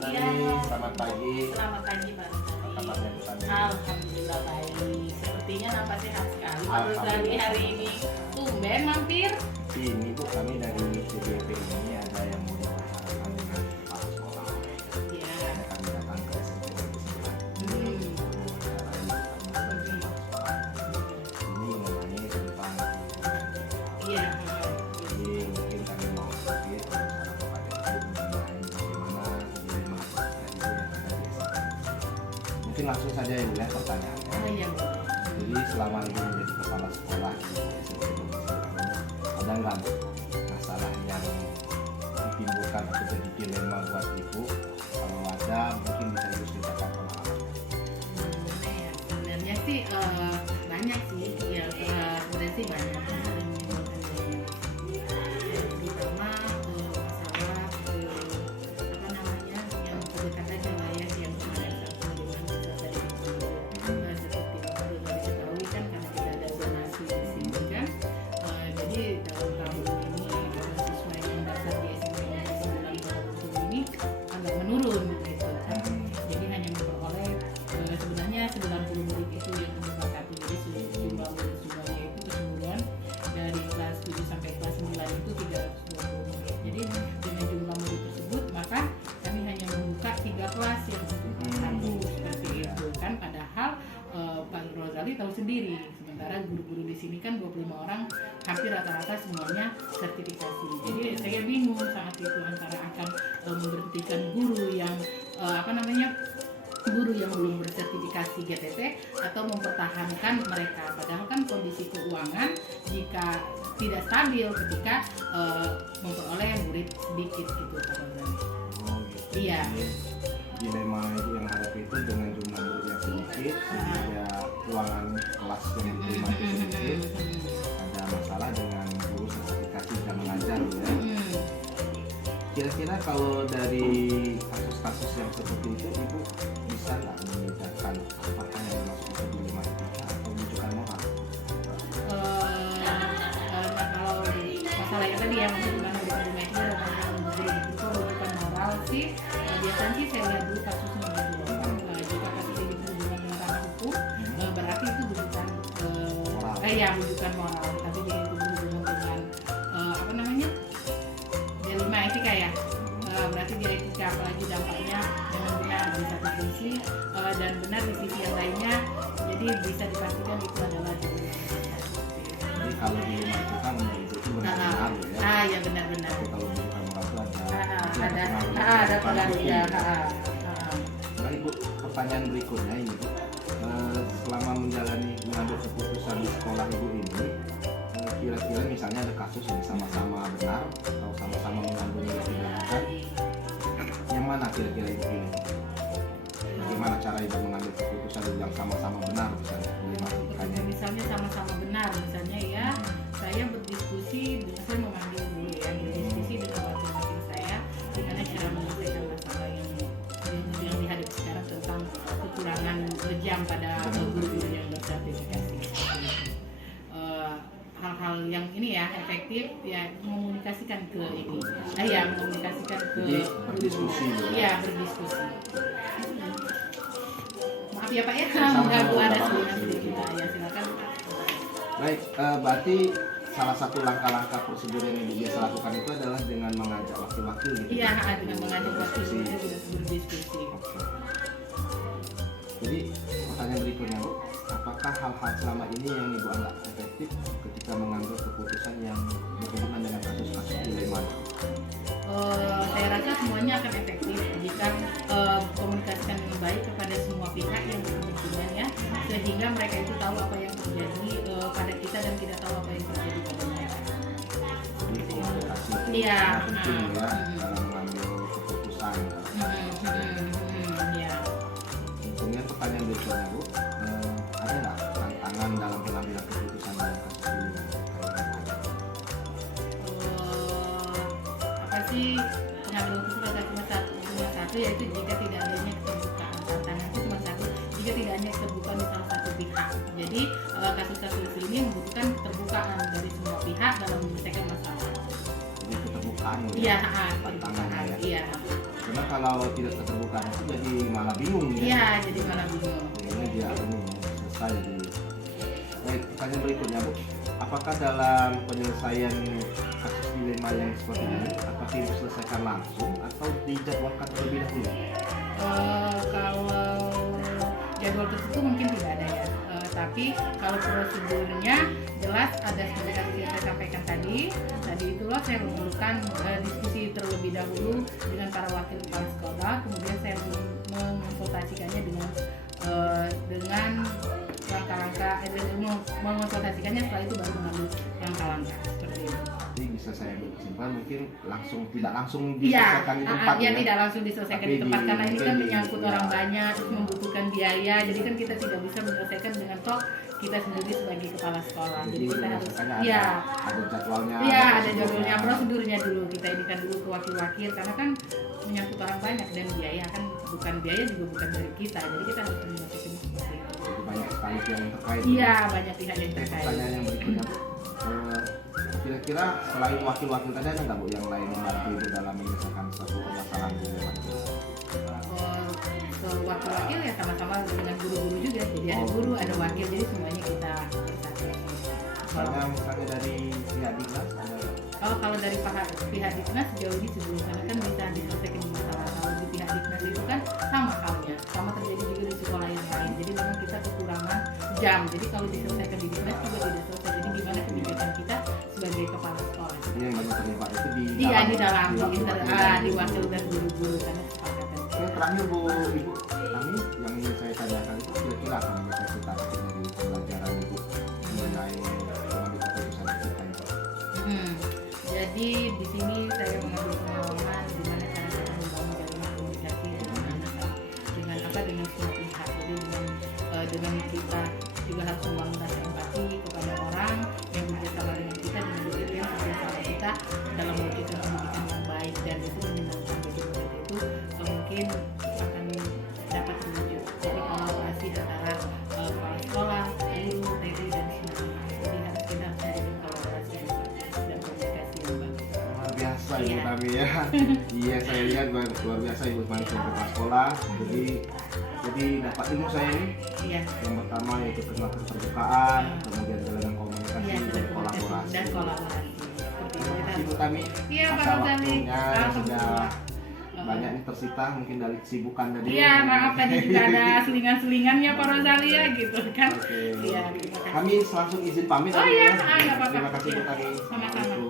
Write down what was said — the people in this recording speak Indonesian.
Nani, Iya. selamat pagi. Selamat pagi Pak Rosali. Apa kabarnya Bu Nani? Alhamdulillah baik. Sepertinya nampak sehat sekali Pak Rosali Alhamdulillah. hari ini. Tumben mampir. Ini Bu, kami dari CBP ini ada yang mau dibicarakan dengan kepala sekolah. Iya. Makanya kami datang ke SMP Negeri 9. Hmm. Ini mengenai tentang Iya. jadi mungkin kami mau sedikit bicara kepada Ibu mengenai bagaimana dilema keluarga Ibu yang ada di SMP. Mungkin langsung saja ya Bu ya pertanyaannya. Oh iya. Jadi selama Ibu menjadi kepala sekolah di SMP Negeri 9, ada nggak Bu masalah yang ditimbulkan atau jadi dilema buat Ibu? Kalau ada mungkin bisa Ibu ceritakan pengalaman. Gimana ya? Sebenarnya sih banyak sih. Ya sebenarnya sih banyak. Terutama masalah apa namanya yang berdekatan wilayah yang kemarin saya dengan seperti baru diketahui kan karena tidak ada zonasi di sini kan. Jadi dalam tahun ini siswa yang dasar di SMP Negeri 9 ini agak menurun gitu kan. Jadi hanya memperoleh sebenarnya 90 murid itu yang disepakati. Jadi jumlah murid jumlahnya itu keseluruhan dari kelas 7 sampai kelas 9 itu 320 murid. Jadi dengan jumlah murid tersebut maka kami hanya membuka 3 kelas yang untuk satu seperti itu kan. Padahal Pak Rosali tahu sendiri, sementara guru-guru di sini kan 25 orang hampir rata-rata semuanya sertifikasi. Jadi saya bingung saat itu antara akan memberhentikan guru yang guru yang belum bersertifikasi GTT atau mempertahankan mereka. Padahal kan kondisi keuangan jika tidak stabil ketika memperoleh murid sedikit gitu Pak Rosali. Oh gitu. Iya. Jadi, dilema Ibu yang hadapi itu dengan jumlah murid yang sedikit, sehingga keuangan kelas yang diterima itu sedikit, ada masalah dengan guru sertifikasi dan mengajar ya. Kira-kira kalau dari kasus-kasus yang seperti itu, Ibu bisa nggak membedakan apakah yang masuk itu dilema etika atau rujukan moral? Nah kalau masalah yang tadi yang hubungan dengan media dan itu rujukan moral sih biasanya sih saya lihat dulu kasusnya gitu. Jika kasus ini berhubungan dengan ranah hukum berarti itu rujukan Moral. rujukan moral. Tapi jika itu berhubungan dengan apa namanya dilema etika ya, berarti dia etika, apalagi dampaknya dengan benar di satu sisi dan benar di sisi yang lainnya, jadi bisa dipastikan itu adalah dilema etika. Jadi kalau dilema itu kan itu benar-benar ya. Ya benar-benar. Tapi kalau rujukan moral itu Ada pengaruh ya. Nah Ibu, pertanyaan berikutnya ini Bu. Selama mengambil keputusan di sekolah Ibu ini, kira-kira misalnya ada kasus yang sama-sama benar atau sama-sama mengandung kebenaran, yang mana kira-kira Ibu pilih? Bagaimana cara Ibu mengambil keputusan yang sama-sama benar misalnya? Misalnya sama-sama benar, misalnya ya saya berdiskusi, saya memanggil dulu ya, berdiskusi dengan wakil-wakil saya gimana cara menyelesaikan masalah yang dihadapi sekarang tentang kekurangan jam pada guru-guru yang bersertifikasi. Hal-hal yang ini ya efektif ya mengomunikasikan ke ini, mengomunikasikan ke Jadi berdiskusi ya berdiskusi. Maaf ya Pak ya, Sama-sama, mengganggu ada sama-sama. sedikit kita ya silakan. Baik, berarti salah satu langkah-langkah prosedur yang Ibu biasa lakukan itu adalah dengan mengajak wakil-wakil gitu. Iya, dengan mengajak wakil Berdiskusi. berdiskusi. Oke. Jadi pertanyaan berikutnya Bu, apakah hal-hal selama ini yang Ibu anggap efektif ketika mengambil keputusan yang berhubungan dengan kasus-kasus dilema? Saya rasa semuanya akan efektif jika komunikasikan dengan baik kepada semua pihak yang berkepentingan ya, sehingga mereka itu tahu apa yang terjadi pada kita dan kita tahu apa yang terjadi pada mereka. Jadi komunikasi itu Iya. sangat penting ya dalam mengambil keputusan. Ya. Kemudian pertanyaan berikutnya Bu, ada nggak tantangan dalam pengambilan keputusan dalam kasus dilema? Apa sih pengambilan keputusan cuma satu yaitu jika tidak adanya keterbukaan. Tantangan itu cuma satu, jika tidak adanya keterbukaan di salah satu pihak. Jadi kasus-kasus ini membutuhkan keterbukaan dari semua pihak dalam menyelesaikan masalah. Jadi keterbukaan Iya, tantangannya ya. iya. Karena kalau tidak keterbukaan itu jadi malah bingung ya. Iya, jadi malah bingung. Ini dia ini selesai jadi. Baik, pertanyaan berikutnya Bu. Apakah dalam penyelesaian kasus dilema yang seperti ini, apakah ibu selesaikan langsung atau dijadwalkan terlebih dahulu? Kalau jadwal tertentu mungkin tidak ada ya. Tapi kalau prosedurnya jelas ada seperti yang saya sampaikan tadi itulah saya memerlukan diskusi terlebih dahulu dengan para wakil kepala sekolah, kemudian saya mengonsultasikannya dengan langkah-langkah, mengonsultasikannya, setelah itu baru mengambil langkah-langkah seperti itu. Jadi bisa saya berkesimpulan mungkin tidak langsung Iya, diselesaikan di tempat ya, ya. tidak langsung diselesaikan Tapi di tempat karena ini kan mungkin menyangkut orang banyak, terus membutuhkan biaya, jadi kan kita tidak bisa menyelesaikan dengan toh kita sendiri sebagai kepala sekolah. Jadi kita harus, ya ada jadwalnya. Iya, ada jadwalnya, prosedurnya dulu kita edikan dulu ke wakil-wakil karena kan menyangkut orang banyak dan biaya kan biaya juga bukan dari kita, jadi kita harus menyelesaikan seperti itu. Jadi banyak sekali yang terkait. Iya, banyak pihak yang terkait. Pertanyaan yang berikutnya Bu, kira-kira selain wakil-wakil tadi ada nggak Bu yang lain membantu Ibu dalam menyelesaikan suatu permasalahan Bu? Wakil-wakil ya sama-sama dengan guru-guru juga, jadi ada guru, ada wakil, jadi semuanya kita bersatu. Misalnya dari pihak Dinas ada? Kalau dari pihak Dinas sejauh ini sebelum karena kan bisa diselesaikan masalah. Kalau di pihak Dinas itu kan sama halnya, sama terjadi juga di sekolah yang lain. Jadi memang kita kekurangan jam. Jadi kalau diselesaikan di Dinas juga tidak selesai. Jadi gimana kebijakan kita sebagai kepala sekolah? Jadi yang banyak terlibat itu di dalam di wakil dan guru-guru karena kesepakatan. Yang terakhir Bu Ibu, kami yang ingin saya tanyakan itu kira-kira apa yang bisa kita dapat dari pembelajaran Ibu mengenai pengambil keputusan kita itu? Jadi di sini saya mengambil pengalaman di mana cara kita membangun jaringan komunikasi dengan semua pihak. Jadi dengan kita juga harus membangun rasa empati kepada orang yang bekerjasama dengan kita, dengan disiplin kerjasama kita dalam mewujudkan pendidikan yang baik, dan itu menyenangkan bagi murid itu mungkin akan dapat terwujud. Jadi kolaborasi antara kepala sekolah, guru, TI dan semua. Jadi kita harus cari kolaborasi yang bagus dan komunikasi yang bagus. Luar biasa Ibu kami ya. Iya, saya lihat luar biasa Ibu sebagai kepala sekolah. Jadi dapat ilmu saya ini. Iya. Yang pertama yaitu tentang keterbukaan, kemudian dalam komunikasi dan kolaborasi. Terima kasih Bu Tami. Iya, Pak atas Rosali. waktunya sudah banyak yang tersita mungkin dari kesibukan tadi. Iya, maaf tadi juga ada selingan-selingannya Pak Rosali ya gitu kan. Oke. Iya, terima kasih. Kami langsung izin pamit. Oh iya, nggak apa-apa. Terima kasih Bu Tami. Sama-sama.